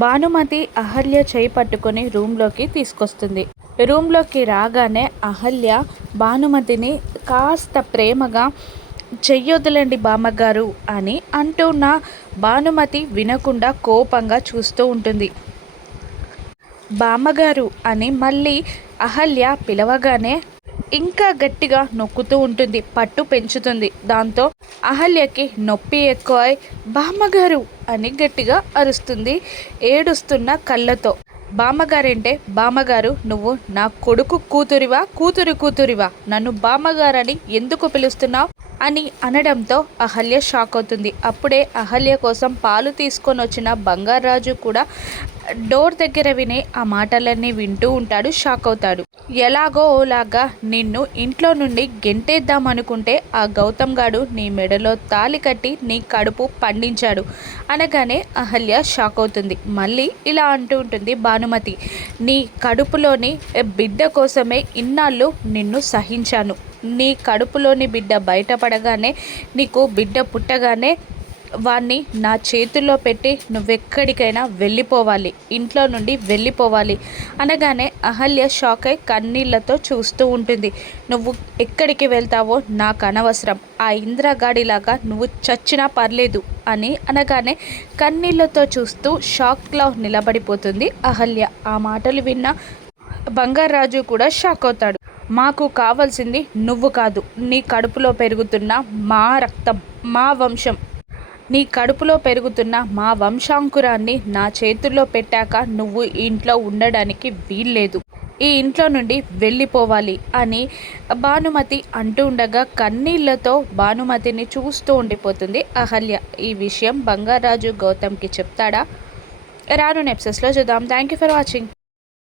భానుమతి అహల్య చేయి పట్టుకొని రూమ్లోకి తీసుకొస్తుంది. రూమ్లోకి రాగానే అహల్య భానుమతిని కాస్త ప్రేమగా చెయ్యొదలండి బామ్మగారు అని అంటున్న భానుమతి వినకుండా కోపంగా చూస్తూ ఉంటుంది. బామ్మగారు అని మళ్ళీ అహల్య పిలవగానే ఇంకా గట్టిగా నొక్కుతూ ఉంటుంది, పట్టు పెంచుతుంది. దాంతో అహల్యకి నొప్పి ఎక్కువై బామ్మగారు అని గట్టిగా అరుస్తుంది ఏడుస్తున్న కళ్ళతో. బామ్మగారంటే బామ్మగారు, నువ్వు నా కొడుకు కూతురివా కూతురివా, నన్ను బామ్మగారని ఎందుకు పిలుస్తున్నావు అని అనడంతో అహల్య షాక్ అవుతుంది. అప్పుడే అహల్య కోసం పాలు తీసుకొని వచ్చిన బంగారాజు కూడా డోర్ దగ్గర వినే ఆ మాటలన్నీ వింటూ ఉంటాడు, షాక్ అవుతాడు. ఎలాగో ఓలాగా నిన్ను ఇంట్లో నుండి గెంటేద్దామనుకుంటే ఆ గౌతమ్ గాడు నీ మెడలో తాళి కట్టి నీ కడుపు పండించాడు అనగానే అహల్య షాక్ అవుతుంది. మళ్ళీ ఇలా అంటూ ఉంటుంది భానుమతి, నీ కడుపులోని బిడ్డ కోసమే ఇన్నాళ్ళు నిన్ను సహించాను. నీ కడుపులోని బిడ్డ బయటపడగానే, నీకు బిడ్డ పుట్టగానే వాణ్ణి నా చేతుల్లో పెట్టి నువ్వెక్కడికైనా వెళ్ళిపోవాలి, ఇంట్లో నుండి వెళ్ళిపోవాలి అనగానే అహల్య షాక్ అయి కన్నీళ్లతో చూస్తూ ఉంటుంది. నువ్వు ఎక్కడికి వెళ్తావో నాకు అనవసరం, ఆ ఇంద్రగాడిలాగా నువ్వు చచ్చినా పర్లేదు అని అనగానే కన్నీళ్లతో చూస్తూ షాక్లో నిలబడిపోతుంది అహల్య. ఆ మాటలు విన్న బంగారాజు కూడా షాక్ అవుతాడు. మాకు కావాల్సింది నువ్వు కాదు, నీ కడుపులో పెరుగుతున్న మా రక్తం, మా వంశం. నీ కడుపులో పెరుగుతున్న మా వంశాంకురాన్ని నా చేతుల్లో పెట్టాక నువ్వు ఈ ఇంట్లో ఉండడానికి వీల్లేదు, ఈ ఇంట్లో నుండి వెళ్ళిపోవాలి అని భానుమతి అంటూ ఉండగా కన్నీళ్లతో భానుమతిని చూస్తూ ఉండిపోతుంది అహల్య. ఈ విషయం బంగారాజు గౌతమ్కి చెప్తాడా? రాను ఎపిసోడ్స్లో చూద్దాం. Thank you for watching.